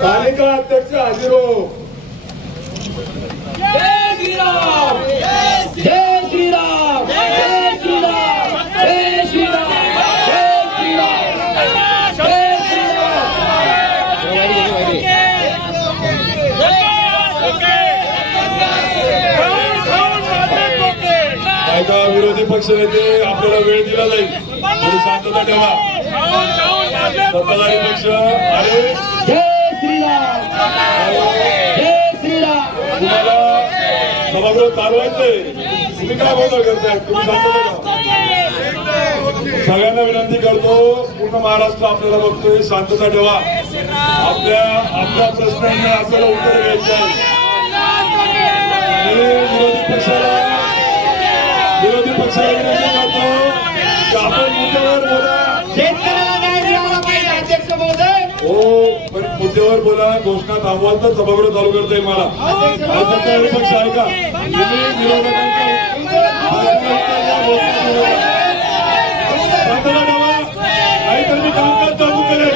तालिका अध्यक्ष हाजीर हो. जय श्रीराम, जय श्रीराम, जय श्रीराम, जय श्रीराम, जय श्रीराम, जय श्रीराम. विरोधी पक्ष नेते आपल्याला वेळ दिला जाईल, थोडी शांतता ठेवा. सत्ताधारी पक्ष अरे जय श्रीराम, जय श्रीराम. तुम्हाला सभागृह चालवायचंय, तुम्ही काय गोंधळ करताय? तुम्ही शांतता ठेवा. सगळ्यांना विनंती करतो, पूर्ण महाराष्ट्र आपल्याला बघतोय, शांतता ठेवा. आपल्या प्रश्नांना आपल्याला उत्तर द्यायचं आहे. विरोधी पक्षाला विनंती करतो की आपण मुद्द्यावर बोला. शेतकऱ्याला न्याय मिळाला पाहिजे अध्यक्ष महोदय. हो, पण मुद्द्यावर बोला. घोषणा थांबवाल तर सभागृह चालू करता येईल मला. सत्ताधारी पक्ष ऐका, तुम्ही विरोधकांच्या शांतता ठेवा, नाहीतर मी कामकाज चालू करेल.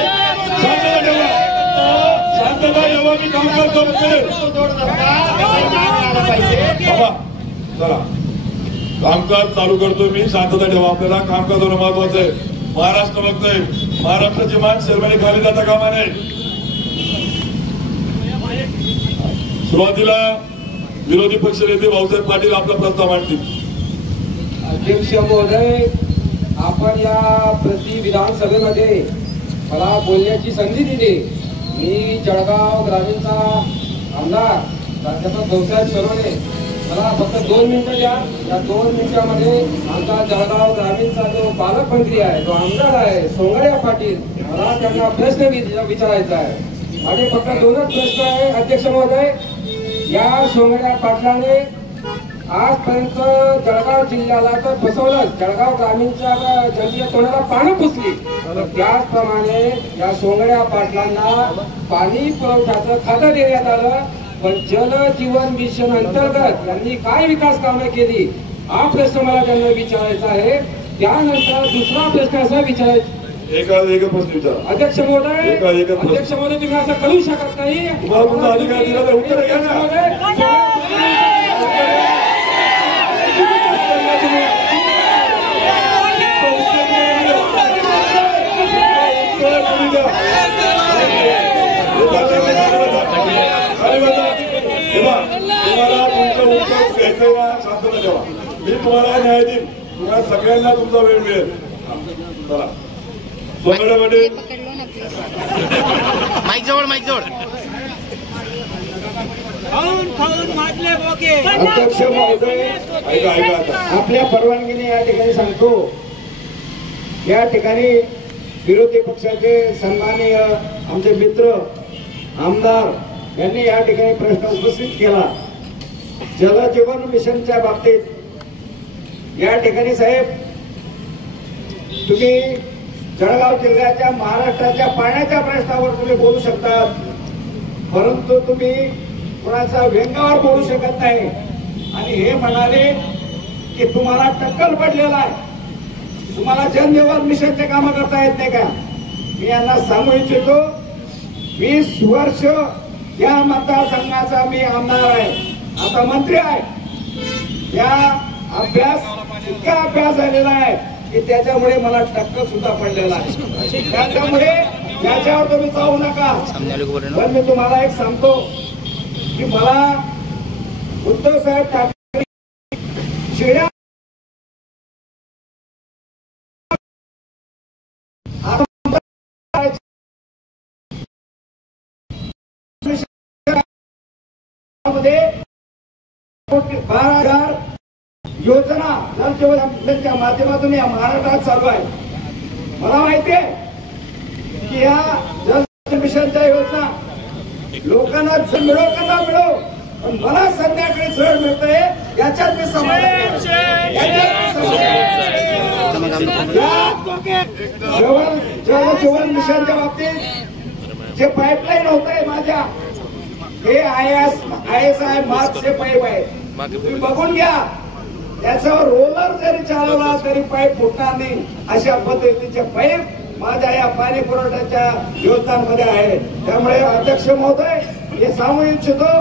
शांतता ठेवा, शांतता ठेवा, मी कामकाज चालू करेल. चला, कामकाज चालू करतो मी. शांतता ठेवा, आपल्याला कामकाज होणं महत्वाचं आहे. महाराष्ट्र बघतोय, महाराष्ट्राची मान शर्माने खाली जाता कामा नये. सुरुवातीला विरोधी पक्ष नेते भाऊसाहेब पाटील आपला प्रस्ताव मांडतील. अध्यक्ष महोदय, आपण या प्रति विधानसभेमध्ये मला बोलण्याची संधी दिली. मी जळगाव ग्रामीणचा आमदार प्राध्यापक भाऊसाहेब सरोने, मला फक्त 2 मिनिटं द्या. या 2 मिनिटांमध्ये आमचा जळगाव ग्रामीणचा जो पालकमंत्री आहे, जो आमदार आहे सोंगड्या पाटील, मला त्यांना प्रश्न विचारायचा आहे. माझे फक्त 2च प्रश्न आहे अध्यक्ष महोदय. या सोंगड्या पाटलाने आजपर्यंत जळगाव जिल्ह्याला तर फसवलंच, जळगाव ग्रामीणच्या जनतेच्या तोंडाला पानं पुसली. त्याचप्रमाणे या सोंगड्या पाटलांना पाणी पुरवठ्याचं खातं देण्यात आलं, पण जल जीवन मिशन अंतर्गत यांनी काय विकास कामे केली हा प्रश्न मला त्यांना विचारायचा आहे. त्यानंतर दुसरा प्रश्न असा विचारायचा. एक प्रश्न विचारा अध्यक्ष महोदय. अध्यक्ष महोदय, तुम्ही असं करू शकत नाही. तुम्हाला तुमचा अधिकार दिला तर उत्तर घ्या ना. तुम्हाला तुमचं उत्तर घ्यायचं ना, शांतता ठेवा. मी तुम्हाला न्याय देईन, तुम्हाला सगळ्यांना तुमचा वेळ मिळेल. चला, सोंगड्यामध्ये माईक जवळ, माईक जवळ. अध्यक्ष महोदय, ऐका आता. आपल्या परवानगीने या ठिकाणी सांगतो, या ठिकाणी विरोधी पक्षाचे सन्माननीय आमचे मित्र आमदार यांनी या ठिकाणी प्रश्न उपस्थित केला. जल जीवन मिशनच्या बाबतीत या ठिकाणी साहेब, तुम्ही जळगाव जिल्ह्याच्या महाराष्ट्राच्या पाण्याच्या प्रश्नावर तुम्ही बोलू शकता, परंतु तुम्ही कोणाचा व्यंगावर बोलू शकत नाही. आणि हे म्हणाले की तुम्हाला टक्कल पडलेला आहे, तुम्हाला जलजीवन मिशनचे कामं करता येत नाही का? मी यांना सांगू इच्छितो, 20 वर्ष या मतदारसंघाचा मी आमदार आहे, आता मंत्री आहे. या इतका अभ्यास झालेला आहे की त्याच्यामुळे मला टक्कल सुद्धा पडलेला आहे. त्याच्यामुळे याच्यावर तुम्ही जाऊ नका. पण मी तुम्हाला एक सांगतो की मला उद्धव साहेब ठाकरे शिड्या मध्ये 12,000 योजना जल जीवनच्या माध्यमातून या महाराष्ट्रात चालू आहे. मला माहिती आहे की या जल मिशनच्या योजना लोकांना मिळो का ना मिळो, पण मला संध्याकाळी जळ मिळतंय याच्यात मी समाधान. जल जीवन मिशनच्या बाबतीत जे पाईपलाईन होत आहे माझ्या, हे ISI मार्कचे पाईप आहे, तुम्ही बघून घ्या. याच्यावर रोलर जरी चालवला तरी पाईप फुटणार नाही अशा पद्धतीचे पाईप माझ्या या पाणी पुरवठ्याच्या योजनांमध्ये आहे. त्यामुळे अध्यक्ष महोदय हे सांगू इच्छितो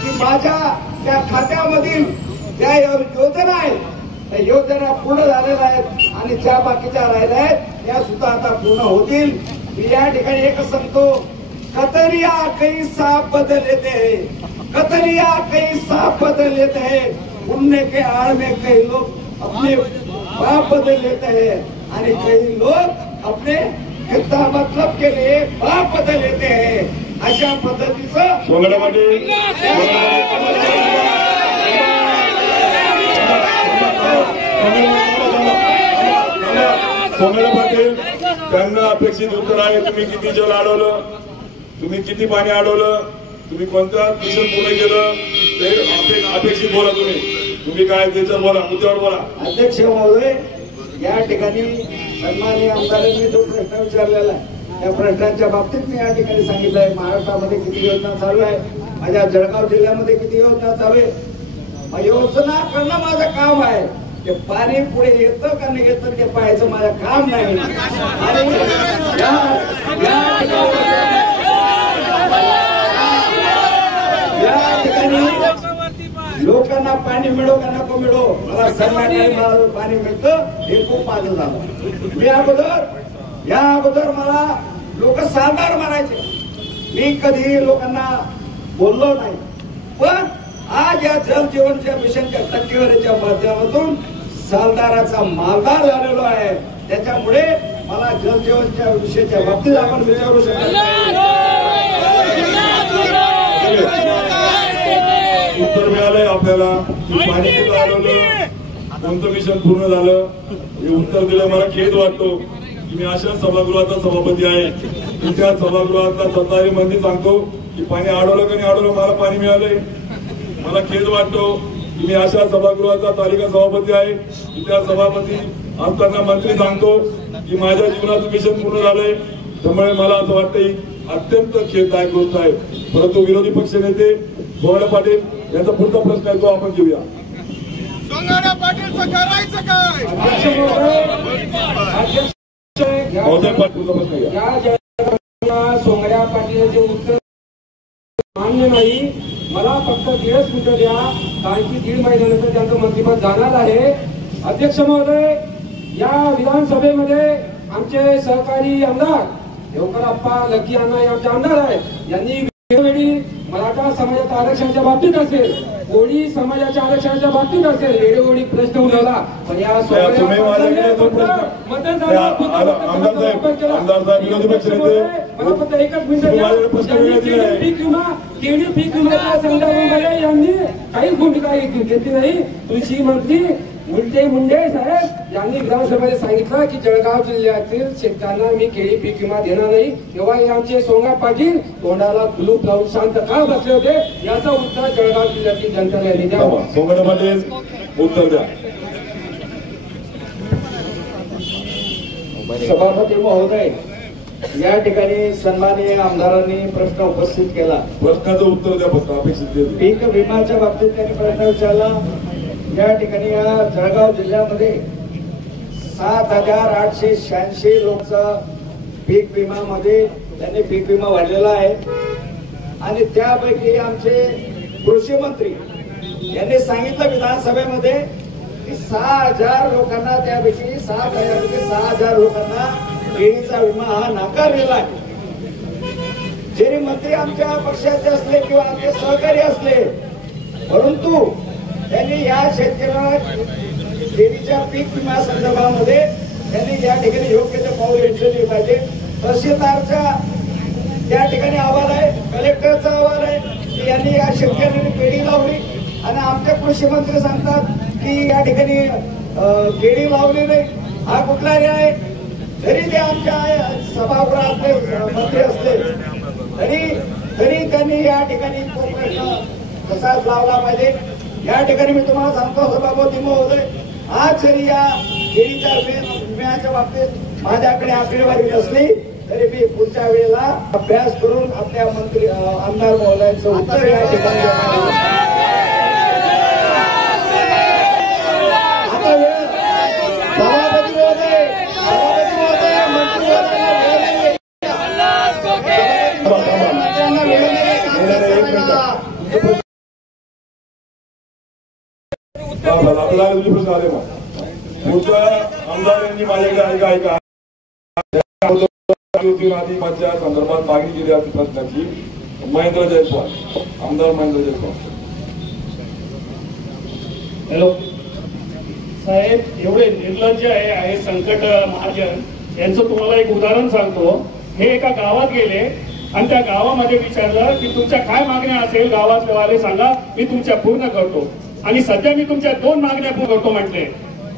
की माझ्या त्या खात्यामधील ज्या योजना आहेत त्या योजना पूर्ण झालेल्या आहेत आणि ज्या बाकीच्या राहिल्या आहेत त्या सुद्धा आता पूर्ण होतील. मी या ठिकाणी एकच सांगतो, कतरिया कई साफ बदल लेते हैं, कतरिया कई साफ बदल लेते हैं, उड़ने के आड़ में कई लोग अपने बाप बदल लेते हैं आणि कई लोग अपने कितना मतलब के लिए बाप बदल लेते हैं. अशा पद्धतीचं सोंगडे पाटील सोंगडे पाटील त्यांना अपेक्षित उत्तर आहे. तुम्ही किती जल अडवलं, तुम्ही किती पाणी अडवलं, तुम्ही कोणतं मिशन पूर्ण केलं ते अपेक्षित बोला. तुम्ही काय त्याचं बोला, मुद्द्यावर बोला. अध्यक्ष महोदय या ठिकाणी सन्माननीय आमदारांनी जो प्रश्न विचारलेला आहे त्या प्रश्नांच्या बाबतीत मी या ठिकाणी सांगितलं आहे. महाराष्ट्रामध्ये किती योजना चालू आहे, माझ्या जळगाव जिल्ह्यामध्ये किती योजना चालू आहे. योजना करणं माझं काम आहे. ते पाणी पुढे येतं का नाही येतं ते पाहायचं माझं काम नाही. आणि या ठिकाणी लोकांना पाणी मिळो का नको मिळो, मला सन्मान नाही, मला पाणी मिळतं हे खूप माझं झालं. या अगोदर मला लोक सालदार मारायचे, मी कधी लोकांना बोललो नाही. पण आज या जल जीवनच्या मिशनच्या टक्केवारीच्या माध्यमातून सालदाराचा मालदार झालेलो आहे. त्याच्यामुळे मला जल जीवनच्या विषयाच्या बाबतीत आपण विचारू शकतो. उत्तर मिळालंय आपल्याला की पाणी कुठं अडवलं, कोणतं मिशन पूर्ण झालं हे उत्तर दिलं. मला खेद वाटतो की मी अशा सभागृहाचा सभापती आहे की त्या सभागृहातला सत्ताधारी मंत्री सांगतो की पाणी अडवलं का नाही अडवलं, मला पाणी मिळालंय. मला खेद वाटतो की मी अशा सभागृहाचा तालिका सभापती आहे की त्या सभापती असताना मंत्री सांगतो की माझ्या जीवनाचं मिशन पूर्ण झालंय. त्यामुळे मला असं वाटतं अत्यंत खेददायक गोष्ट आहे. परंतु विरोधी पक्ष नेते सोंगडे पाटील यांचा पुढचा प्रश्न आहे तो आपण घेऊया. सोंगडे पाटीलचं करायचं काय? महोदय पुढचा प्रश्न घ्या. सोंगड्या पाटीलचे उत्तर मान्य नाही. मला फक्त 1.5 मिनिटं द्या, कारण की 1.5 महिन्यानंतर त्यांचं मंत्रिपद जाणार आहे. अध्यक्ष महोदय, या विधानसभेमध्ये आमचे सहकारी आमदार देवकरप्पा लक्की अण्णा हे आमचे आमदार आहेत. यांनी वेळोवेळी मराठा समाजाच्या आरक्षणाच्या बाबतीत असेल, कोळी समाजाच्या आरक्षणाच्या बाबतीत असेल, वेळोवेळी प्रश्न उठवला. पण या आमदार साहेब विरोधी पक्ष नेते मला फक्त एकच मिनिट केडी पीक विम्याच्या संदर्भामध्ये यांनी काहीच भूमिका घेतली नाही. कृषी मंत्री मुंडे साहेब यांनी विधानसभेमध्ये सांगितलं की जळगाव जिल्ह्यातील शेतकऱ्यांना मी केळी पीक विमा देणार नाही. तेव्हा हे आमचे सोंगा पाटील तोंडाला कुलूप लावून शांत का बसले होते, याचा उत्तर जळगाव जिल्ह्यातील जनतेला यांनी द्यावा. सोंगडे पाटील उत्तर द्या. सभापती महोदय, या ठिकाणी सन्माननीय आमदारांनी प्रश्न उपस्थित केला. प्रश्नाचं उत्तर द्या फक्त अपेक्षित. पीक विम्याच्या बाबतीत त्यांनी प्रश्न विचारला. या ठिकाणी या जळगाव जिल्ह्यामध्ये 7,886 लोकांचा पीक विमामध्ये त्यांनी पीक विमा वाढलेला आहे. आणि त्यापैकी आमचे कृषी मंत्री यांनी सांगितलं विधानसभेमध्ये की 6,000 लोकांना, त्यापैकी 6,000 लोकांना केळीचा विमा हा नाकारलेला आहे. जरी मंत्री आमच्या पक्षाचे असले किंवा आमचे सहकारी असले, परंतु त्यांनी या शेतकऱ्यांना केळीच्या पीक विमा संदर्भामध्ये त्यांनी या ठिकाणी योग्य ते पाऊल उचलले पाहिजे. तहसीलदारचा त्या ठिकाणी अहवाल आहे, कलेक्टरचा अहवाल आहे की यांनी या शेतकऱ्यांनी केळी लावली आणि आमचे कृषी मंत्री सांगतात की या ठिकाणी केळी लावली नाही. हा कुठला न्याय आहे? जरी ते आमच्या सभागृहातले मंत्री असले तरी त्यांनी या ठिकाणी तो प्रश्न तसाच लावला पाहिजे. या ठिकाणी मी तुम्हाला सांगतो सभापती महोदय, आज जरी या केळीच्या विम्याच्या बाबतीत माझ्याकडे आकडेवारी नसली तरी मी पुढच्या वेळेला अभ्यास करून आपल्या मंत्री आमदार महोदयांचं उत्तर या ठिकाणी बरं आता झाले तुझे प्रश्न आले मग पुढचा आमदार यांनी माझ्याकडे ऐका आधी माझ्या संदर्भात मागणी केली आहे प्रश्नाची महेंद्र जयस्वाल आमदार महेंद्र जयस्वाल. हॅलो साहेब, एवढे निर्लज्ज आहे संकट महाजन यांचं तुम्हाला एक उदाहरण सांगतो. हे एका गावात गेले आणि त्या गावामध्ये विचारलं की तुमच्या काय मागण्या असेल गावातले वाले सांगा, मी तुमच्या पूर्ण करतो. आणि सध्या मी तुमच्या 2 मागण्या पूर्ण करतो म्हटले.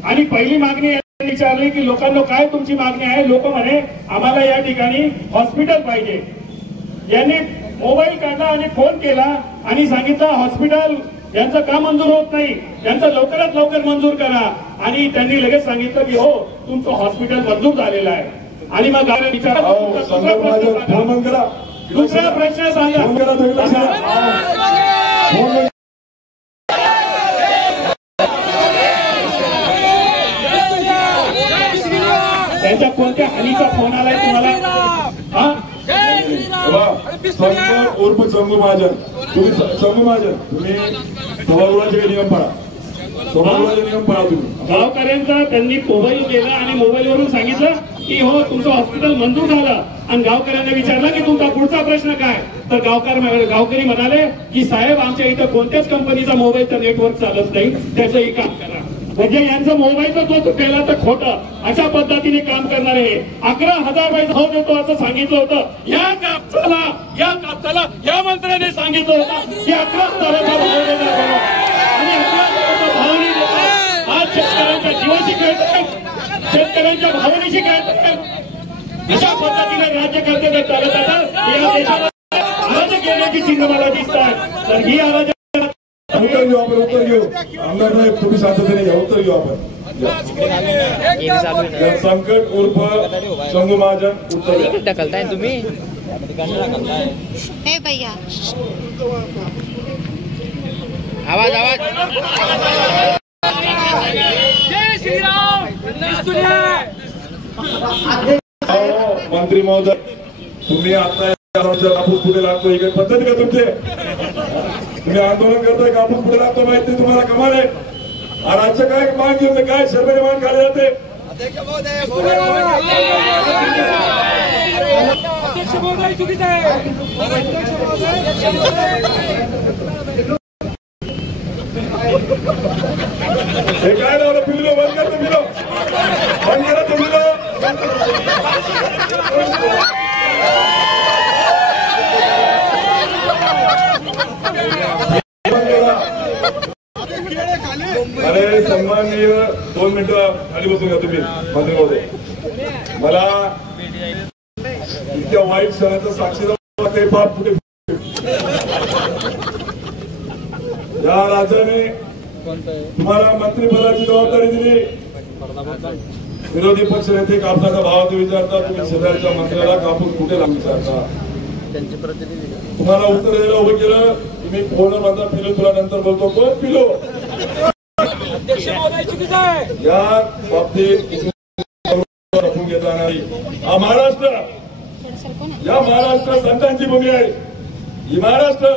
आणि पहिली मागणी विचारली की लोकांना काय तुमची मागणी आहे. लोक म्हणे आम्हाला या ठिकाणी हॉस्पिटल पाहिजे. यांनी मोबाईल काढला आणि फोन केला आणि सांगितलं हॉस्पिटल यांचं का मंजूर होत नाही, यांचं लवकरात लवकर मंजूर करा. आणि त्यांनी लगेच सांगितलं की हो तुमचं हॉस्पिटल मंजूर झालेलं आहे. आणि मग विचारा दुसरा प्रश्न सांगा. त्यांच्या कोणत्या हानीचा फोन आलाय तुम्हाला? संकट उर्फ संगू महाजन तुम्ही संगू महाजन तुम्ही सभागृहाचे नियम पाळा. सभागृहाचे नियम पाळा तुम्ही. गावकऱ्यांचा त्यांनी मोबाईल केला आणि मोबाईलवरून सांगितलं की हो तुमचं हॉस्पिटल मंजूर झालं. आणि गावकऱ्यांना विचारलं की तुमचा पुढचा प्रश्न काय. तर गावकरी म्हणाले की साहेब आमच्या इथं कोणत्याच कंपनीचा मोबाईलचा नेटवर्क चालत नाही, त्याचंही काम करा. म्हणजे यांचं मोबाईलचा जो केला तर खोटं अशा पद्धतीने काम करणारे 11,000 भाव देतो असं सांगितलं होतं. या कापसाला या मंत्र्याने सांगितलं होतं की 11,000चा भाव देणार आणि 11,000चा भाव नाही देतात. आज शेतकऱ्यांच्या जीवाशी खेळत, शेतकऱ्यांच्या भावनेशी खेळत. अशा पद्धतीने राज्यकर्ते जर चालत आता या देशाला अराजक येण्याची चिन्ह मला दिसत आहे. तर ही अराजक उत्तर घेऊ आपण. उत्तर घेऊ आमदार साहेब तुम्ही शांततेने घ्या. उत्तर घेऊ आपण. संकट उर्फ संगू महाजन उत्तर ढकलताय तुम्ही. हे भैया आवाज आवाज. मंत्री महोदय तुम्ही आता कापूस कुठे लागतो इकडे पद्धती का तुमचे? तुम्ही आंदोलन करताय कापूस कुठे लागतो माहिती नाही तुम्हाला? कमाल आहे. राज्य काय मान घेऊन काय शर्मेने मान खाली जाते. हे काय लावलं पिल्लो बंद करतो पिलो बंद करा तो पिलो. अरे सन्माननीय 2 मिनिटं खाली बसून घ्या तुम्ही मंत्री महोदय. मला इतक्या वाईट क्षणाचा साक्षीदार ते बाप कुठे या राजाने तुम्हाला मंत्रिपदाची जबाबदारी दिली. विरोधी पक्ष नेते कापसाचा भाव विचारता, तुम्ही शेजारच्या मंत्र्याला कापूस कुठे लावून विचारता. तुम्हाला उत्तर द्यायला उभं केलं. तुम्ही फोन म्हणता पिलो तुला नंतर बोलतो. कोण पिलो? या बाबतीत घेता नाही. हा महाराष्ट्र, या महाराष्ट्र संतांची भूमी आहे. ही महाराष्ट्र,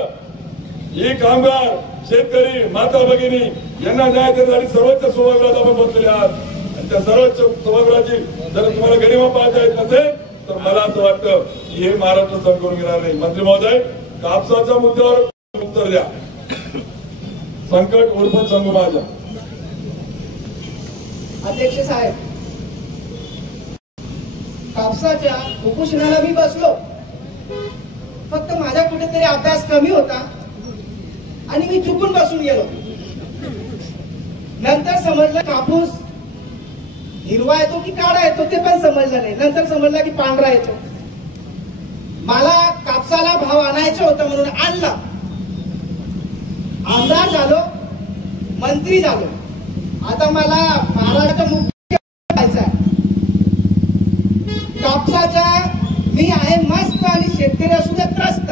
ही कामगार, शेतकरी, माता भगिनी यांना न्याय करण्यासाठी सर्वोच्च सभागृहात आपण बसलेले आहात. आणि त्या सर्वोच्च सभागृहाची जर तुम्हाला गरिमा पाहता येत नसेल तर मला असं वाटतं की हे महाराष्ट्र सहन करून घेणार नाही. मंत्री महोदय कापसाच्या मुद्द्यावर उत्तर द्या. संकट उर्फ संगू महाजन. अध्यक्ष साहेब, कापसाच्या उपोषणाला मी बसलो. फक्त माझा कुठेतरी अभ्यास कमी होता आणि मी चुकून बसून गेलो. नंतर समजलं कापूस हिरवा येतो की काळा येतो ते पण समजलं नाही. नंतर समजलं की पांढरा येतो. मला कापसाला भाव आणायचा होता म्हणून आणला. आमदार झालो, मंत्री झालो. आता मला महाराष्ट्र मुख्य व्हायचं आहे. कापसाच्या मी आहे मस्त आणि शेतकरी असू दे त्रस्त.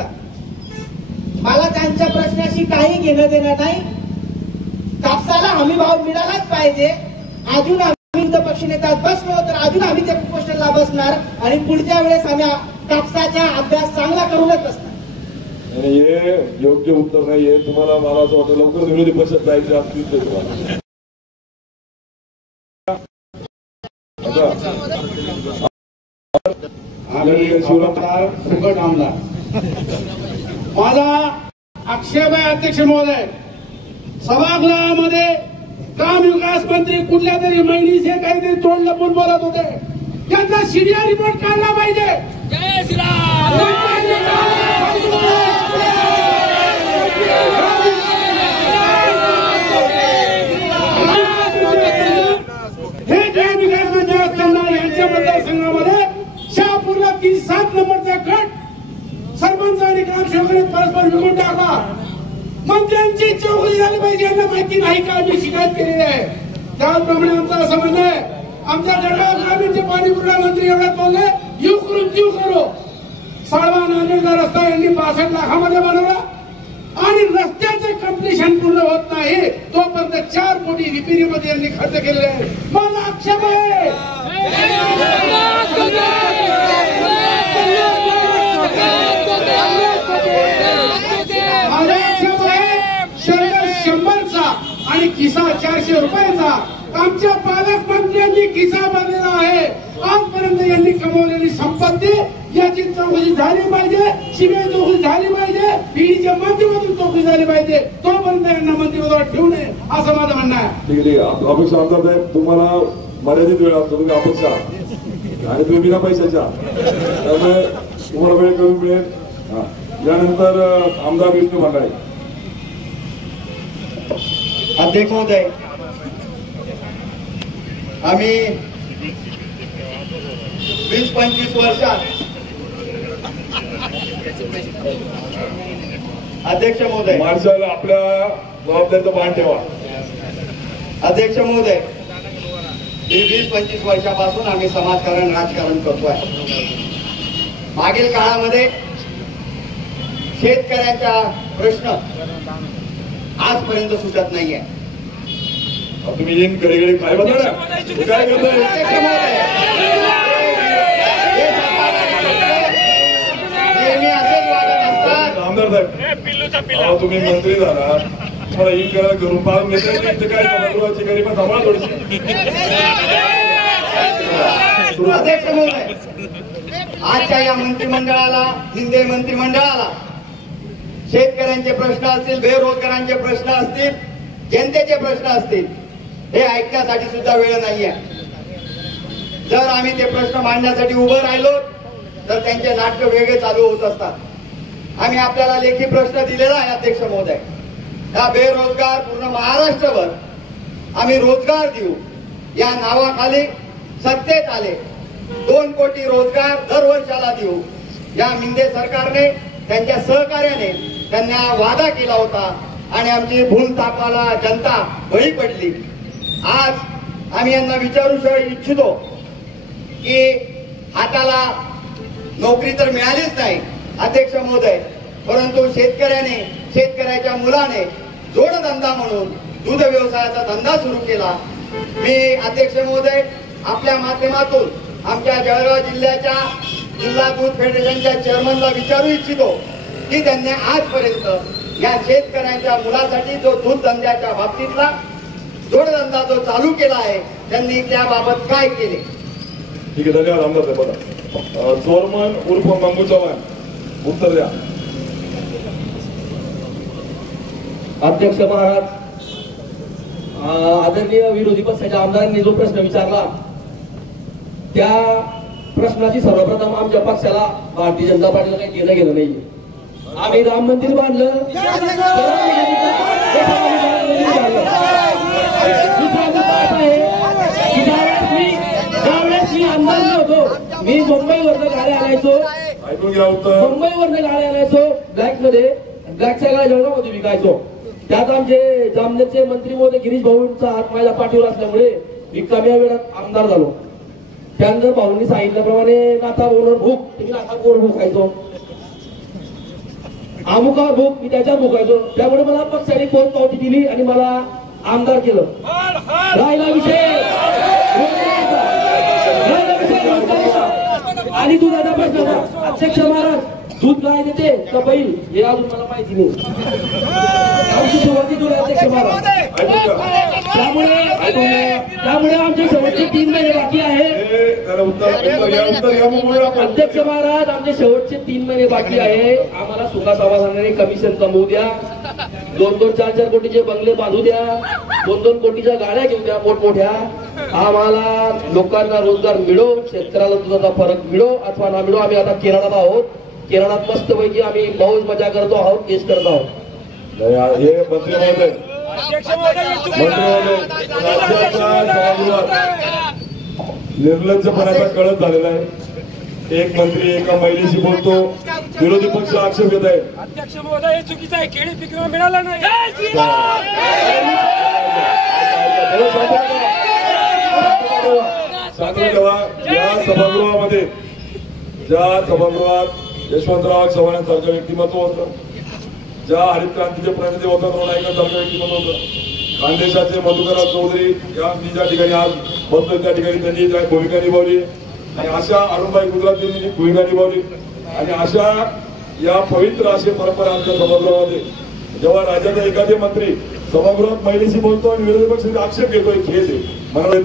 मला त्यांच्या प्रश्नाशी काही घेणं देणं नाही. कापसाला हमी भाव मिळालाच पाहिजे. अजून आम्ही पक्ष नेत्यात बसलो तर अजून आम्ही त्या कुपोषणाला बसणार आणि पुढच्या वेळेस आम्ही कापसाचा अभ्यास चांगला करूनच बसणार. हे योग्य उत्तर नाहीये. तुम्हाला मला असं वाटतं लवकर विरोधी पक्षात जायचं असतील तुम्हाला. फुकट आमदार. माझा आक्षेप आहे अध्यक्ष महोदय, सभागृहामध्ये ग्राम विकास मंत्री कुठल्या तरी महिनीचे काहीतरी तोंड लपून बोलत होते. त्यांचा सीडीआर रिपोर्ट काढला पाहिजे. जय श्रीराम. हे ग्राम विकास मंत्री असताना यांच्या मतदारसंघामध्ये शहापूरला 37 नंबरचा गट सरपंच आणि ग्रामसेवकांनी परस्पर विकून टाकला. मंत्र्यांची चौकशी झाली पाहिजे यांना माहिती नाही का मी शिकायत केलेली आहे. त्याचप्रमाणे आमचं असं म्हणणं आहे, आमच्या जळगाव ग्रामीणचे पाणी पुरवठा मंत्री एवढ्यात बोलले यू करून क्यू करो. साळवा नांदेडचा रस्ता यांनी 62 लाखामध्ये बनवला आणि रस्त्याचं कम्प्लिशन पूर्ण होत नाही तोपर्यंत 4 कोटी रिपेरीमध्ये यांनी खर्च केलेले आहे. माझा आक्षेप आहे. शरद 100चा आणि किसा 400 रुपयाचा आमच्या पालकमंत्र्यांनी किसा भरलेला आहे. आजपर्यंत यांनी कमवलेली संपत्ती याची चौकशी झाली पाहिजे. सीबीआय चौकशी झाली पाहिजे. ईडीच्या माध्यमातून चौकशी झाली पाहिजे. तोपर्यंत यांना मंत्रिपदावर ठेवू नये असं माझं म्हणणं आहे. ठीक आहे. अपेक्षा आमदार साहेब, तुम्हाला मर्यादित वेळ असतो, तुम्ही अपेक्षा आणि तुम्ही बिना पैशाच्या, त्यामुळे तुम्हाला वेळ कमी मिळेल. यानंतर आमदार विष्णू भंडारे. अध्यक्ष महोदय, आम्ही 20-25 वर्षात अध्यक्ष महोदय माणसाला आपल्या जबाबदारीचं भान ठेवा. अध्यक्ष महोदय, 20-25 वर्षापासून आम्ही समाजकारण राजकारण करतोय. मागील काळामध्ये शेतकऱ्यांचा प्रश्न आजपर्यंत सुटत नाहीये. तुम्ही येईन कडे काय बघा काय करताय. आमदार साहेब, तुम्ही मंत्री झाला, मला येईन करा घरून पाळून घेतलं काय सभागृहाची गरीबा सांभाळा थोडीशी. अध्यक्ष महोदय, आजच्या या मंत्रिमंडळाला, हिंदे मंत्रिमंडळाला शेतकऱ्यांचे प्रश्न असतील, बेरोजगारांचे प्रश्न असतील, जनतेचे प्रश्न असतील, हे ऐकण्यासाठी सुद्धा वेळ नाहीये. जर आम्ही ते प्रश्न मांडण्यासाठी उभं राहिलो तर त्यांचे नाटक वेगळे चालू होत असतात. आम्ही आपल्याला लेखी प्रश्न दिलेला आहे अध्यक्ष महोदय. या बेरोजगार पूर्ण महाराष्ट्रभर आम्ही रोजगार देऊ या नावाखाली सत्तेत आले. 2 कोटी रोजगार दरवर्षाला देऊ या मिंदे सरकारने त्यांच्या सहकार्याने त्यांना वादा केला होता आणि आमची भूल तापाला जनता बळी पडली. आज आम्ही यांना विचारू इच्छितो की हाताला नोकरी तर मिळालीच नाही अध्यक्ष महोदय, परंतु शेतकऱ्याच्या मुलाने जोडधंदा म्हणून दूध व्यवसायाचा धंदा सुरू केला. मी अध्यक्ष महोदय आपल्या माध्यमातून आमच्या जळगाव जिल्ह्याच्या जिल्हा दूध फेडरेशनच्या चेअरमनला विचारू इच्छितो की त्यांनी आजपर्यंत या शेतकऱ्यांच्या मुलासाठी जो दूध धंद्याच्या बाबतीतला जोडधंदा जो चालू केला आहे त्यांनी त्याबाबत काय केले. ठीक आहे, धन्यवाद आमदार साहेब. बघा, चोरमन उर्फ मंगू चव्हाण, उत्तर द्या. अध्यक्ष महाराज, आदरणीय विरोधी पक्षाच्या आमदारांनी जो प्रश्न विचारला त्या प्रश्नाची सर्वप्रथम आमच्या पक्षाला भारतीय जनता पार्टीला काही देणं घेणं नाही. आम्ही राम मंदिर बांधलं, मी आमदार होतो, मी मुंबईवरनं गाड्या आणायचो, मुंबईवरनं गाड्या आणायचो ब्लॅकच्या गाड्या जळगावमध्ये विकायचो. त्यात आमचे जामनेरचे मंत्री महोदय गिरीश भाऊंचा हात माझ्या पाठीवर असल्यामुळे मी कमी वेळात आमदार झालो. त्यानंतर भाऊंनी सांगितल्याप्रमाणे नाथावर भूक, तुम्ही नाथावर भूक खायचो, अमुकावर भूक, मी त्याच्यावर भुकायचो. त्यामुळे मला पक्षाने पोच पावती दिली आणि मला आमदार केलं. राहिला विषय आणि दुधाचा प्रश्न. अध्यक्ष महाराज, दूध गाय देते का बैल हे अजून मला माहिती नाही. आमची शेवटची दूध अध्यक्ष महाराज. त्यामुळे आमचे शेवटचे 3 महिने बाकी आहे. अध्यक्ष महाराज, आमचे शेवटचे 3 महिने बाकी आहे. आम्हाला सुखा समाधानाने कमिशन कमवू द्या. 2-2, 4-4 कोटीचे बंगले बांधू द्या. 2-2 कोटीच्या गाड्या घेऊ द्या मोठमोठ्या. आम्हाला लोकांना रोजगार मिळो, शेतकऱ्याला दुधाचा फरक मिळो अथवा ना मिळो. आम्ही आता केरळात आहोत. केरळात मस्तपैकी आम्ही मौज मजा करतो आहोत, केस करत आहोत. हे मंत्री महोदय, निर्लज्जपणाचा कळत झालेला आहे. एक मंत्री एका महिलेशी बोलतो, विरोधी पक्ष आक्षेप घेत आहे. अध्यक्ष महोदय हे चुकीचं आहे. केळी पीक विमा मिळाला नाही. या सभागृहामध्ये, ज्या सभागृहात यशवंतराव चव्हाणांसारखं व्यक्तिमत्व होतं, ज्या हरित क्रांतीचे प्रतिनिधी होतात नाईकांसारखं व्यक्तिमत्व होतं, खानदेशाचे मधुकरराव चौधरी या मी ज्या ठिकाणी आज बसतोय त्या ठिकाणी त्यांनी ज्या भूमिका निभावली आणि अशा अरुणबाई गुजरातींनी भूमिका निभावली आणि अशा या पवित्र अशी परंपरा आमच्या सभागृहामध्ये जेव्हा राज्याचा एखादे मंत्री सभागृहात महिलेशी बोलतो आणि विरोधी पक्ष आक्षेप घेतोय, खेळ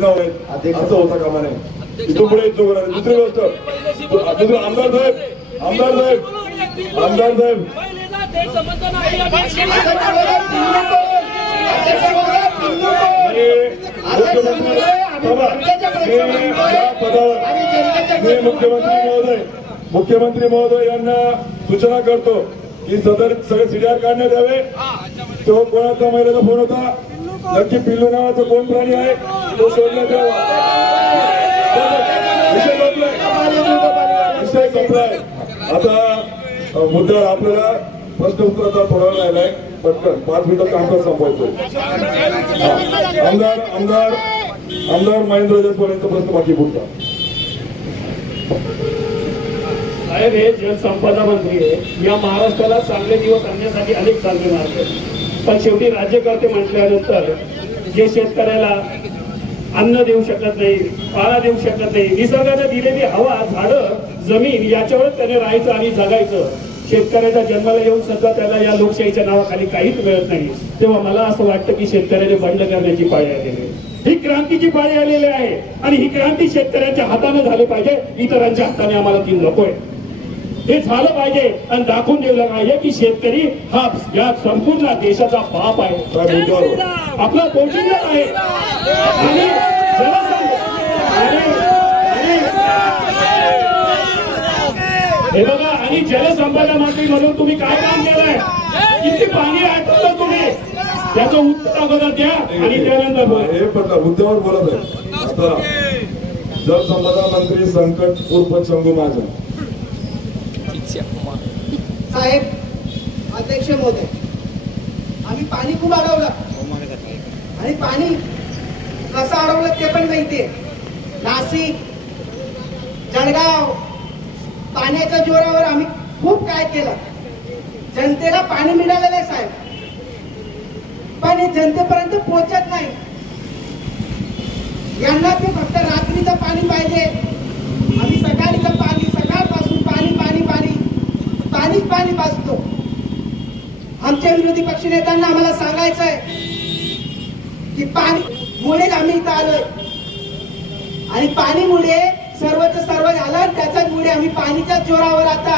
आहे असं होता कामा नये. इथून पुढे दुसरी गोष्ट, आमदार साहेब मुख्यमंत्री महोदय यांना सूचना करतो की सगळे सीडीआर काढण्यात यावे. तो कोणाचा महिलेचा फोन होता, नक्की पिल्लू नावाचा कोण प्राणी आहे तो शोधण्यात यावा. विषय संपलाय. आता मुद्द्यावर आपल्याला प्रश्न उत्तराचा थोडा वेळ राहिलाय. पटकन 5 मिनिटात कामकाज संपवायचं. आमदार महेंद्र जयस्वाल यांचा प्रश्न बाकी पुढचा. साहेब, हे जलसंपदा मंत्री आहे. या महाराष्ट्राला चांगले दिवस आणण्यासाठी अनेक चांगले मार्ग आहेत, पण शेवटी राज्यकर्ते म्हटल्यानंतर जे शेतकऱ्याला अन्न देऊ शकत नाही, पाळा देऊ शकत नाही, निसर्गाने दिलेली हवा, झाडं, जमीन याच्यावरच त्याने राहायचं आणि जगायचं. शेतकऱ्याच्या जन्माला येऊन सध्या त्याला या लोकशाहीच्या नावाखाली काहीच मिळत नाही. तेव्हा मला असं वाटतं की शेतकऱ्याने बंड करण्याची पाळी आलेली आहे. ही क्रांतीची पाळी आलेली आहे आणि ही क्रांती शेतकऱ्यांच्या हाताने झाली पाहिजे. इतरांच्या हाताने आम्हाला ती नकोय. हे झालं पाहिजे आणि दाखवून दिलं पाहिजे की शेतकरी हा या संपूर्ण देशाचा बाप आहे, आपला पोशिंदा आहे. आणि हे बघा, आणि जलसंपदा मंत्री म्हणून तुम्ही काय काम केलंय, किती पाणी आटवलं तुम्ही, त्याचं उत्तर अगोदर द्या आणि त्यानंतर बोला. हे पटलं, मुद्द्यावर बोलत आहे. आता जलसंपदा मंत्री संकट उर्फ शंभू महाजन साहेब, अध्यक्ष महोदय, आम्ही पाणी खूप अडवलं आणि पाणी कसं अडवलं ते पण माहितीये. नाशिक, जळगाव, पाण्याच्या जोरावर आम्ही खूप काय केलं. जनतेला पाणी मिळालेलं आहे साहेब, पण हे जनतेपर्यंत पोहोचत नाही. यांना ते फक्त रात्रीचं पाणी पाहिजे. आम्ही सकाळीचं पाणी, सकाळपासून पाणी पाणी पाणी पाणीच पाणी पाजतो. आमच्या विरोधी पक्ष नेत्यांना आम्हाला सांगायचं आहे की पाणी मुळे आम्ही इथं आलोय आणि पाणीमुळे सर्वच सर्व झालं आणि त्याच्यामुळे आम्ही पाणीच्या जोरावर आता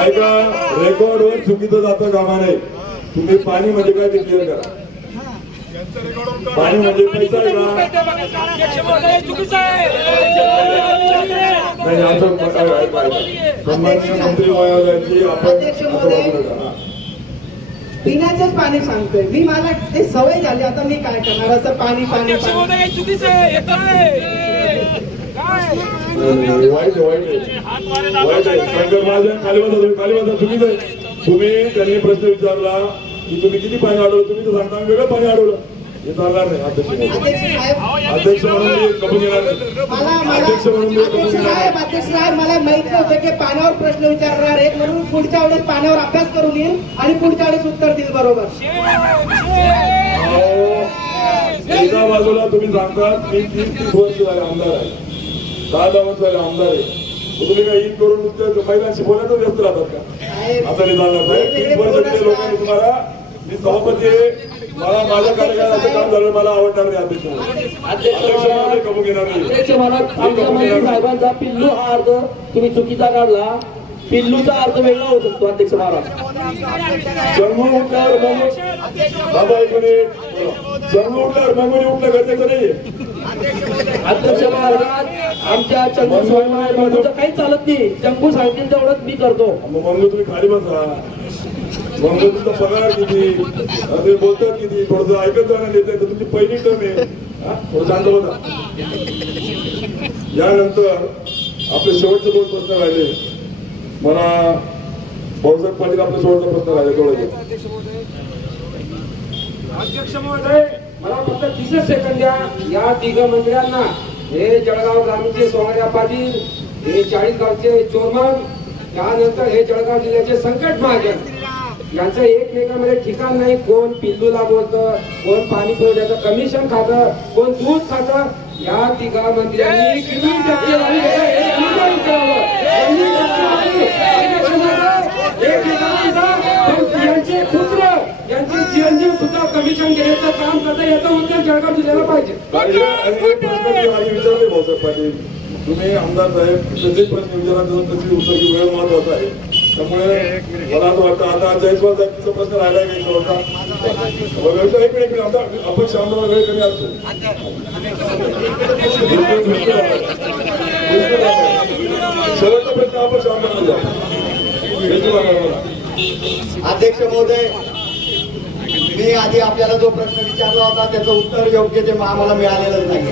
ऐका, रेकॉर्डवर चुकीचं जातं कामा नये. तुम्ही पाणी म्हणजे काय ते क्लिअर करा. पाणी म्हणजे पैसा आहे का? नाही, असं सन्माननीय मंत्री महोदयांची आपण पिण्याचंच पाणी सांगतोय मी. मला ते सवय झाली, आता मी काय करणार. असं पाणी पाणी चुकीचं आहे. वाईट आहे. शंकर महाजन खाली बसा, तुम्ही खाली बसा. चुकीचं आहे. तुम्ही त्यांनी प्रश्न विचारला की तुम्ही किती पाणी अडवलं, तुम्ही तर सांगता वेगळं पाणी अडवलं. हे चालणार नाही. अध्यक्ष साहेब अध्यक्ष म्हणून मी कबूल घेणार नाही. अध्यक्ष म्हणून मी कबूल घेणार नाही. अध्यक्ष साहेब मला माहित नव्हतं की पाण्यावर प्रश्न विचारणार आहेत, म्हणून पुढच्या वेळेस पाण्यावर अभ्यास करून येईल आणि पुढच्या वेळेस उत्तर देईल. बरोबर. एका बाजूला तुम्ही सांगतात मी 30 वर्ष झाले आमदार आहे, 10 वर्ष झाले आमदार आहे, तुम्ही काही ईद करून महिलांशी बोलायचं व्यस्त राहतात का? असं नाही चालणार नाही. 30 वर्ष लोकांनी तुम्हाला, मी सभापती आहे, मला माझ्या कार्यकाळाचं काम झालं, मला आवडणार नाही. अध्यक्ष कबूल घेणार नाही. अध्यक्ष मला आमच्या मंत्री साहेबांचा पिल्लू हा अर्थ तुम्ही चुकीचा काढला. पिल्लूचा अर्थ वेगळा होऊ शकतो. अध्यक्ष महाराज जन्म उठल्यावर बाबा एक मिनिट, जन्म उठल्यावर मगुनी उठलं गरजेचं नाहीये. अध्यक्ष महाराज आमच्या चंगूचं काही चालत नाही. चंगू सांगतील तेवढंच मी करतो. मंगू तुम्ही खाली बसा. मंगू तुमचा पगार किती, तुम्ही बोलतात किती, थोडंसं ऐकत जाणार नेते. तुमची पहिली टर्म आहे. थोडं शांत बसा. यानंतर आपले शेवटचे 2 प्रश्न राहिले. मला भाऊसाहेब पाटील आपला शेवटचा प्रश्न राहिले थोडे. अध्यक्ष महोदय मला फक्त 30 सेकंद द्या. या 3 मंत्र्यांना, हे जळगाव ग्रामीणचे सोमय्या पाटील, हे 40 गावचे चोरमन, त्यानंतर हे जळगाव जिल्ह्याचे संकट महाजन, यांचं एकमेकांमध्ये ठिकाण नाही. कोण पिल्लूला बोलतं, कोण पाणी पुरवठ्याचं कमिशन खातं, कोण दूध खातं. या 3 मंत्र्यांनी किती टक्केवारी यांचे पुत्र, यांचे चिरंजीव सुद्धा कमिशन घेण्याचं काम करतं. याचा उद्देश जळगाव जिल्ह्याला पाहिजे. विचारले भाऊसाहेब पाटील, तुम्ही आमदार साहेब तसेच प्रश्न विचारा, तशी उत्तर की वेळ महत्वाचा आहे. त्यामुळे मला असं वाटतं आता जयस्वाल साहेबचा प्रश्न राहिला काही शेवटचा. एक मिनिट, आता अपक्ष आमदार वेळ कमी असतो. शेवटचा प्रश्न अपक्ष आमदार. अध्यक्ष महोदय, मी आधी आपल्याला जो प्रश्न विचारला होता त्याचं उत्तर योग्य ते आम्हाला मिळालेलं नाही.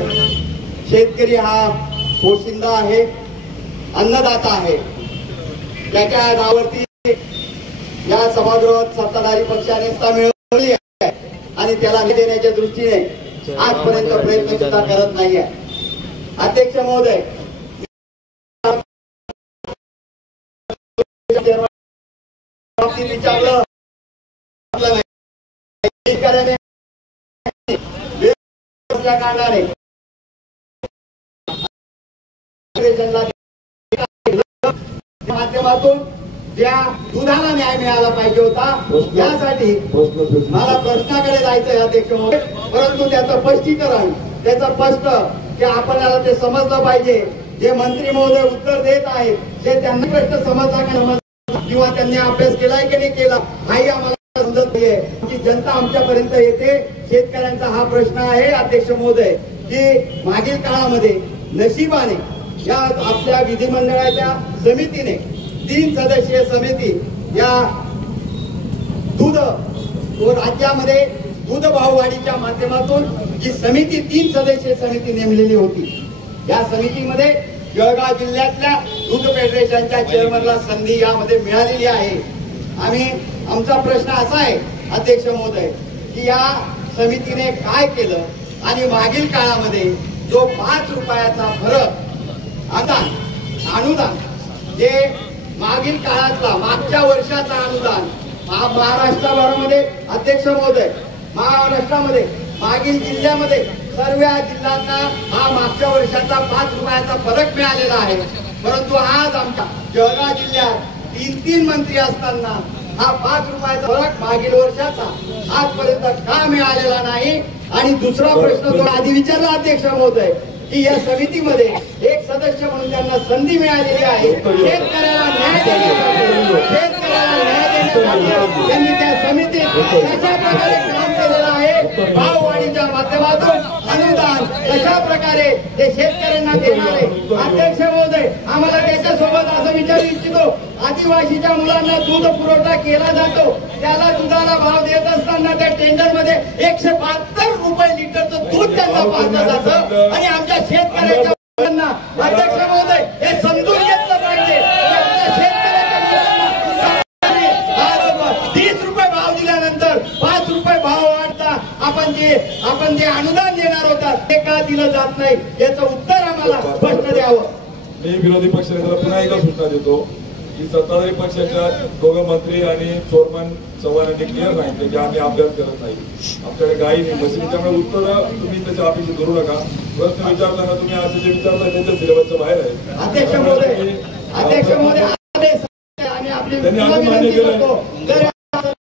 शेतकरी हा पोशिंदा आहे, अन्नदाता आहे. त्याच्या नावावरती या सभागृहात सत्ताधारी पक्षाने सत्ता मिळवली आहे आणि त्याला देण्याच्या दृष्टीने आजपर्यंत प्रयत्न सुद्धा करत नाहीये. अध्यक्ष महोदय, विचारलं कारणाने माध्यमातून ज्या दुधाला न्याय मिळाला पाहिजे होता यासाठी मला प्रश्नाकडे जायचंय अध्यक्ष महोदय. परंतु त्याचं स्पष्टीकरण, त्याचं स्पष्ट की आपल्याला ते समजलं पाहिजे. जे मंत्री महोदय उत्तर देत आहेत ते त्यांना प्रश्न समजला का समजला, किंवा त्यांनी अभ्यास केलाय की नाही केला हाही आम्हाला समजत नाहीये. की जनता आमच्यापर्यंत येते. शेतकऱ्यांचा हा प्रश्न आहे अध्यक्ष महोदय की मागील काळामध्ये नशिबाने या आपल्या विधिमंडळाच्या समितीने 3 सदस्यीय समिती या दूध व राज्यामध्ये दूध भाववाढीच्या माध्यमातून जी समिती 3 सदस्यीय समिती नेमलेली होती. या समितीमध्ये जळगाव जिल्ह्यातल्या दूध फेडरेशनच्या चेअरमनला संधी यामध्ये मिळालेली आहे. आमचा प्रश्न असा आहे अध्यक्ष महोदय की या समितीने काय केलं आणि मागील काळामध्ये जो 5 रुपयाचा फरक अनुदान जे मागील काळातला मागच्या वर्षाचा अनुदान महाराष्ट्राभरामध्ये अध्यक्ष महोदय, महाराष्ट्रामध्ये मागील जिल्ह्यामध्ये सर्व जिल्ह्यांना हा मागच्या वर्षाचा 5 रुपयाचा फरक मिळालेला आहे. परंतु आज आमच्या जळगाव जिल्ह्यात 3 मंत्री असताना हा 5 रुपयाचा फरक मागील वर्षाचा आजपर्यंत का मिळालेला नाही. आणि दुसरा प्रश्न जो आधी विचारला अध्यक्ष महोदय की या समितीमध्ये एक सदस्य म्हणून त्यांना संधी मिळालेली आहे. शेतकऱ्याला न्याय देण्यासाठी त्यांनी त्या समितीत कशा प्रकारे काम केलेलं आहे. भाववाढीच्या माध्यमातून अनुदान कशा प्रकारे ते शेतकऱ्यांना देणार आहे. अध्यक्ष महोदय, आम्हाला त्याच्यासोबत असं विचारू इच्छितो, आदिवासीच्या मुलांना दूध पुरवठा केला जातो, त्याला दुधाला भाव देत असताना त्या टेंडरमध्ये 172 रुपये लिटरचं दूध त्यांना पाजलं जातं आणि आमच्या शेतकऱ्याच्या मुलांना अध्यक्ष महोदय हे समजून घेतलं पाहिजे. शेतकऱ्याच्या मुलांना 30 रुपये भाव दिल्यानंतर 5 रुपये भाव वाढता आपण जे अनुदान देणार होतात ते का दिलं जात नाही याचं उत्तर आम्हाला स्पष्ट द्यावं. मी विरोधी पक्षनेत्याला पुन्हा एकदा सूचना देतो की सत्ताधारी पक्षाच्या दोघं मंत्री आणि चोरमन चव्हाण यांनी क्लिअर सांगितलं की आम्ही अभ्यास करत नाही, आमच्याकडे गाई नाही म्हशी, त्यामुळे उत्तर तुम्ही त्याच्या अपेक्षित करू नका. प्रश्न विचारताना तुम्ही असं जे विचारताय त्यांच्या सिलेबसच्या बाहेर आहे. अध्यक्ष महोदय त्यांनी आम्ही मान्य केलं.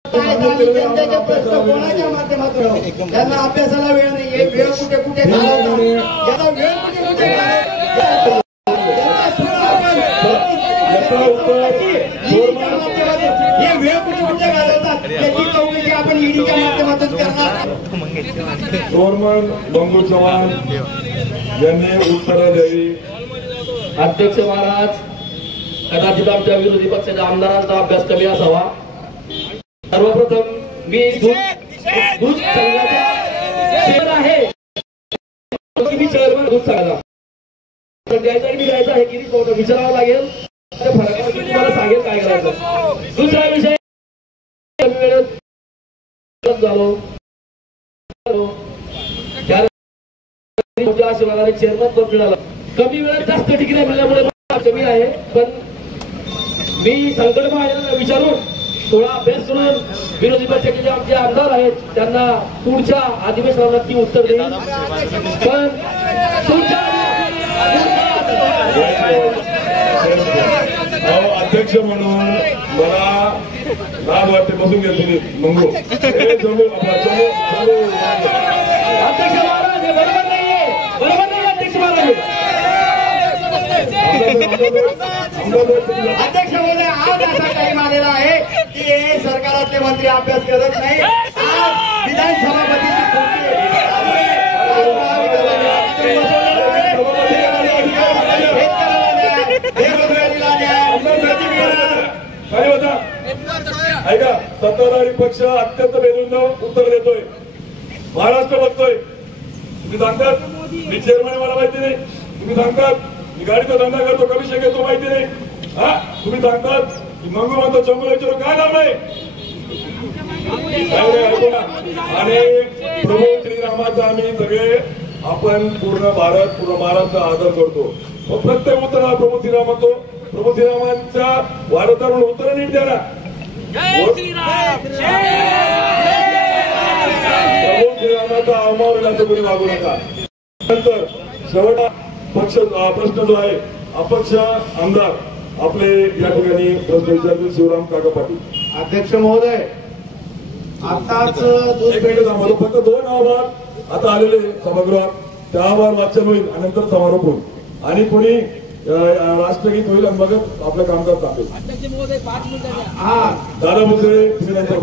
जनतेचे प्रश्न कोणाच्या माध्यमातून त्यांना अभ्यासाला वेळ नाही. वेळ कुठे कुठे याचा वेळ कुठे कुठे हे वेळ कुठे कुठे घालवतात त्याची चौकशी आपण ईडीच्या माध्यमातून करणार. चोरमन मंगू चव्हाण यांनी उत्तरं द्यावी. अध्यक्ष महाराज, कदाचित आमच्या विरोधी पक्षाच्या आमदारांचा अभ्यास कमी असावा. सर्वप्रथम मी दूध संघाचा चेअर आहे. मी चेअरमन दूध संघाचा द्यायचा की द्यायचा हे गिरीश भाऊला विचारावं लागेल. त्या फरकावर तुम्हाला सांगेल काय करायचं. दुसरा विषय झालो आशीर्वादाने चेअरमन पद मिळालं. कमी वेळात जास्त डिग्री मिळाल्यामुळे कमी आहे, पण मी संकट महाराजांना विचारून थोडा अभ्यास करून विरोधी पक्षाचे जे आमचे आमदार आहेत त्यांना पुढच्या अधिवेशनाला ती उत्तर देईल. पण अध्यक्ष म्हणून मला लाज वाटते. बसून घ्या तुम्ही मंगू. अध्यक्ष महाराज बरोबर नाहीये, बरोबर नाही अध्यक्ष महाराज. अध्यक्ष महोदय, आज असा टाइम आलेला आहे की हे सरकारातले मंत्री अभ्यास करत नाही. आज विधानसभापतीची काय होता ऐका, सत्ताधारी पक्ष अत्यंत बेधुंद उत्तर देतोय. महाराष्ट्र बघतोय. तुम्ही सांगतात मी चेअरमन मला माहिती नाही, तुम्ही सांगतात मी गाडीचा धंदा करतो कमिशन घेतो माहिती नाही. हा तुम्ही सांगतात की मंगू म्हणतो चंगू विचारू काय नाव नाही. आणि प्रभू श्रीरामाचा आम्ही सगळे आपण पूर्ण भारत पूर्ण महाराष्ट्र आदर करतो. मग प्रत्येक उत्तराला प्रभू श्रीराम म्हणतो. प्रभू श्रीरामांच्या वारदार म्हणून उत्तर नीट द्या ना. प्रभू श्रीरामाचा अवमान असं कोणी वागू नका. नंतर शेवटचा पक्ष प्रश्न जो आहे अपक्ष आमदार आपले या ठिकाणी प्रश्न विचारतील शिवराम काका पाटील. अध्यक्ष महोदय, आताच एक मिनिट थांबतो. फक्त 2 अहवाल आता आलेले सभागृहात, त्या अहवाल वाचन होईल आणि नंतर समारोप होईल आणि कोणी राष्ट्रगीत होईल आणि बघत आपलं कामकाज चालेल. दादा भुसे तुम्ही नंतर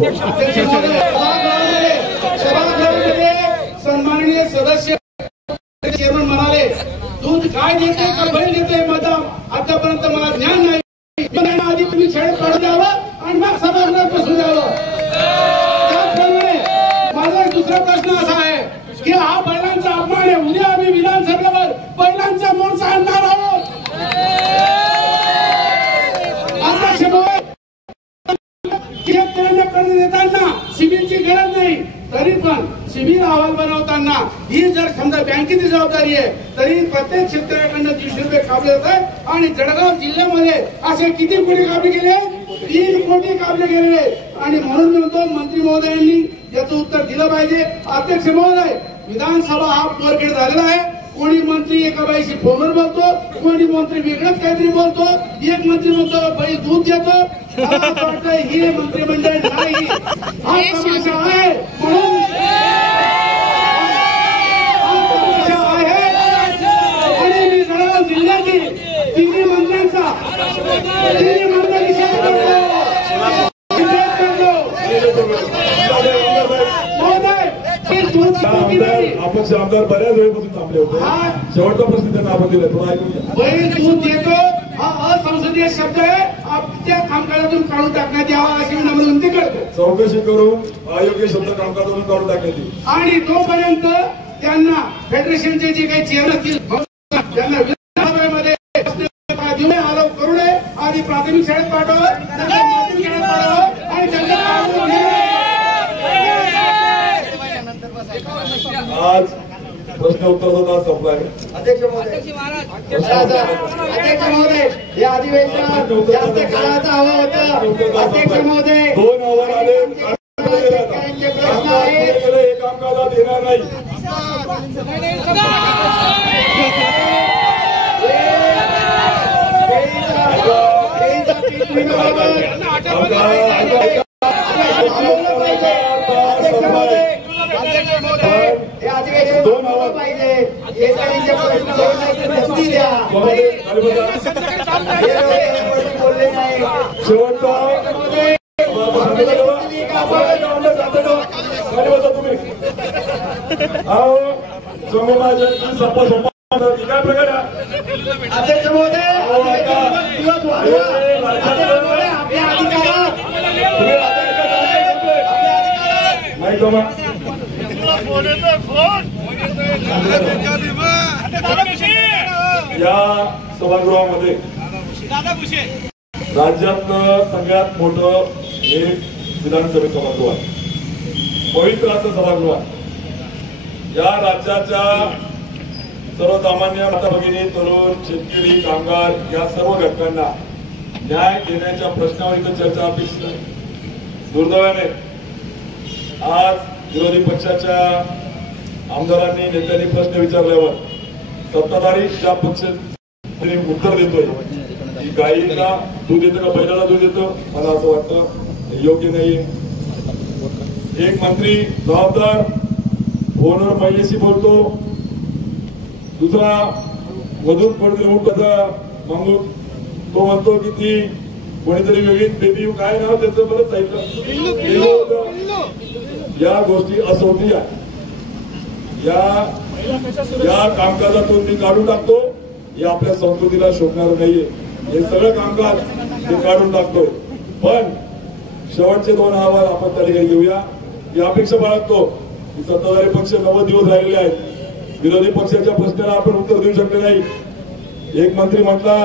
सन्माननीय सदस्य चेअरमन म्हणाले दूध काय देते का बैल देते मदाम आतापर्यंत मला ज्ञान नाही. आधी तुम्ही शाळेत काढून द्यावं आणि मग सभागृहात बसून द्यावं. त्याचप्रमाणे माझा एक दुसरा प्रश्न असा आहे की हा बैलांचा अपमान आहे. उद्या आम्ही विधानसभेवर बैलांचा मोर्चा आणणार आहोत. शेतकऱ्यांना कर्ज देताना सिबिलची गरज नाही, तरी पण सिबिल अहवाल बनवताना ही जर समजा बँकेची जबाबदारी आहे तरी प्रत्येक शेतकऱ्याकडनं 150 रुपये कापले जात आहे. आणि जळगाव जिल्ह्यामध्ये असे किती कोटी कापले गेले? 3 कोटी कापले गेलेले. आणि म्हणून मी म्हणतो मंत्री महोदयांनी याचं उत्तर दिलं पाहिजे. अध्यक्ष महोदय, विधानसभा हा पोरखेड झालेला आहे. कोणी मंत्री एका बाईशी फोनवर बोलतो, कोणी मंत्री वेगळंच काहीतरी बोलतो. एक मंत्री म्हणतो बैल दूध देतो. मला असं वाटतं ही मंत्रिमंडळ नाही, हा तमाशा आहे. म्हणून तमाशा आहे. आणि मी जळगाव जिल्ह्यातील 3 मंत्र्यांचा निषेध करतो. अपक्ष आमदार बऱ्याच वेळेपासून थांबले होते. शेवटचा प्रश्न त्यांना आपण दिला, थोडा ऐकून घ्या. बैल दूध देतो हा असंसदीय शब्द आहे. आपल्या कामकाजातून काढून टाकण्यात यावा अशी मी विनंती करतो. चौकशी करून अयोग्य शब्द कामकाजातून काढून टाकण्यात येईल. आणि तोपर्यंत त्यांना फेडरेशनचे जे काही चेअर असतील त्यांना विधानसभेमध्ये आरोप करू नये. आधी प्राथमिक शाळेत पाठवावं, नंतर माध्यमिक शाळेत पाठवावं आणि त्यांना आज प्रश्न उत्तराचा तास संपला आहे. अध्यक्ष महोदय, या अधिवेशनात जास्त काळाचं हवं होतं. अध्यक्ष महोदय, 2 अहवाल आले. शेतकऱ्यांचे प्रश्न आहेत. हे कामकाजात येणार नाही. काय प्रकार अध्यक्ष महोदय, दिवस वाढवा. आपल्या अधिकारात नाही जमा. या सभागृहामध्ये राज्यातलं सगळ्यात मोठं हे विधानसभे सभागृह आहे. पवित्र असं सभागृह आहे. या राज्याच्या सर्वसामान्य माता भगिनी, तरुण, शेतकरी, कामगार या सर्व घटकांना न्याय देण्याच्या प्रश्नावर इथं चर्चा अपेक्षित आहे. दुर्दैवाने आज विरोधी पक्षाच्या आमदारांनी, नेत्यांनी प्रश्न विचारल्यावर सत्ताधारी ज्या पक्ष उत्तर देतोय की गाईला दूध येतं का बैलाला दूध येतं, मला असं वाटतं योग्य नाहीये. एक मंत्री जबाबदार फोनवर महिलेशी बोलतो, दुसरा मधून कोणतरी उठाचा मागून तो म्हणतो की ती कोणीतरी वेगळी बेबी, काय नाव त्याचं बरंच ऐकलं. या गोष्टी असोटी आहे. या कामकाजातून मी काढून टाकतो. हे आपल्या संस्कृतीला शोभणार नाहीये. हे सगळं कामकाज ते काढून टाकतो. पण शेवटचे 2 अहवाल आपण त्या ठिकाणी घेऊया. ही अपेक्षा बाळगतो की सत्ताधारी पक्ष 90 दिवस राहिलेले आहेत. विरोधी पक्षाच्या प्रश्नाला आपण उत्तर देऊ शकले नाही. एक मंत्री म्हटला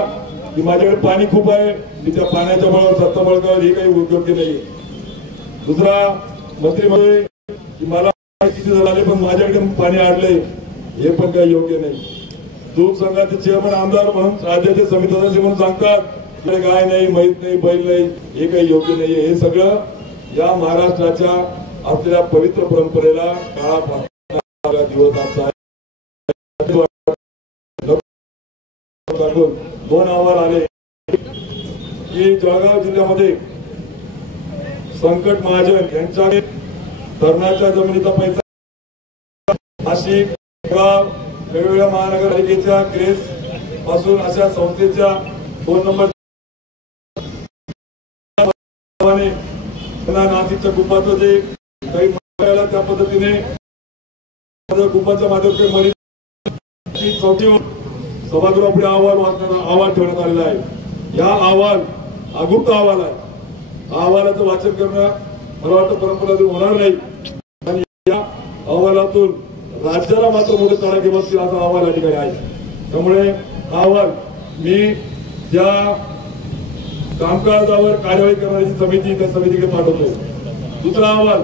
की माझ्याकडे पाणी खूप आहे, मी त्या पाण्याच्या बळावर सत्ता बळकावर, हे काही योग्य नाही. दुसरा मंत्री म्हणे की मला किती जण आले पण माझ्याकडे पाणी अडले, हे पण काही योग्य नाही. दूध संघाचे चेअरमन आमदार म्हणून राज्याचे समिती सदस्य म्हणून सांगतात गाय नाही, म्हैस नाही, बैल नाही, हे काही योग्य नाहीये. हे सगळं या महाराष्ट्राच्या असलेल्या पवित्र परंपरेला काळा दिवस आमचा आहे. 2 अहवाल आले की जळगाव जिल्ह्यामध्ये संकट महाजन यांच्या धरणाच्या जमिनीचा पैसा नाशिक, वेगवेगळ्या महानगरपालिकेच्या ग्रेस पासून अशा संस्थेच्या 2 नंबर नाशिकच्या कुंभाचं जे काही त्या पद्धतीने कुंभाच्या माध्यमातून चौथी सभागृहापुढे अहवाल ठेवण्यात आलेला आहे. या अहवाल अगुप्त अहवाल आहे. अहवालाचं वाचन करणं मला वाटतं परंपरा होणार नाही. आणि या अहवालातून राज्याला मात्र मोठे तडाखे बसतील असा अहवाल या ठिकाणी आहे. त्यामुळे अहवाल मी ज्या कामकाजावर कार्यवाही करण्याची समिती, त्या समितीकडे पाठवतोय. दुसरा अहवाल,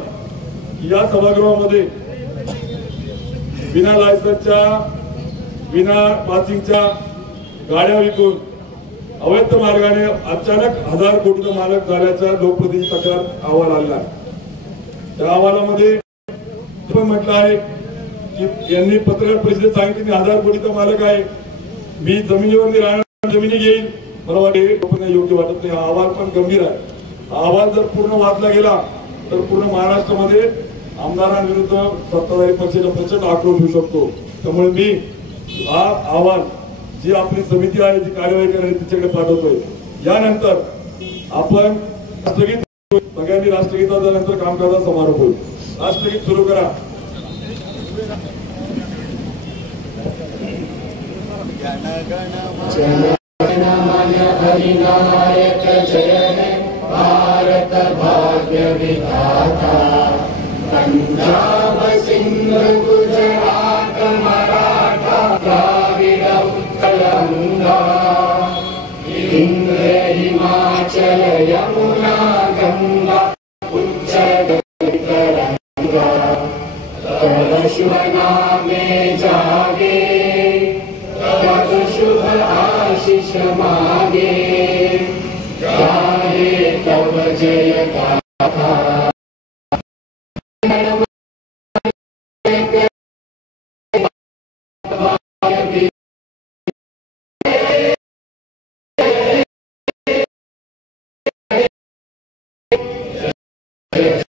या सभागृहामध्ये विना लायसन्सच्या, विना पासिंगच्या गाड्या विकून अवैध मार्गाने अचानक 1000 कोटीचा मालक झाल्याचा लोकप्रतिनिधी तक्रार अहवाल आलेला आहे. त्या अहवालामध्ये पण म्हटलं आहे की यांनी पत्रकार परिषदेत सांगितले की 1000 कोटीचा मालक आहे, मी जमिनीवर राहणार, जमिनी घेईल. मला वाटते योग्य वाटत नाही. हा अहवाल पण गंभीर आहे. हा अहवाल जर पूर्ण वाचला गेला तर पूर्ण महाराष्ट्रामध्ये आमदारांविरुद्ध सत्ताधारी पक्षाचा प्रचंड आक्रोश होऊ शकतो. त्यामुळे मी हा अहवाल जी आपली समिती आहे, जी कार्यवाही करणारी, तिच्याकडे पाठवतोय. यानंतर आपण राष्ट्रगीत, सगळ्यांनी राष्ट्रगीताच्या नंतर कामकाजाचा समारोप होईल. राष्ट्रगीत सुरू करा. अधिनायक जय हे भारत भाग्य विधाता, पंजाब सिंध गुजरात मराठा द्राविड उत्कल गंगा, इंद्र हिमाचल यमुना गंगा उच्चल तरंगा, शिवना जय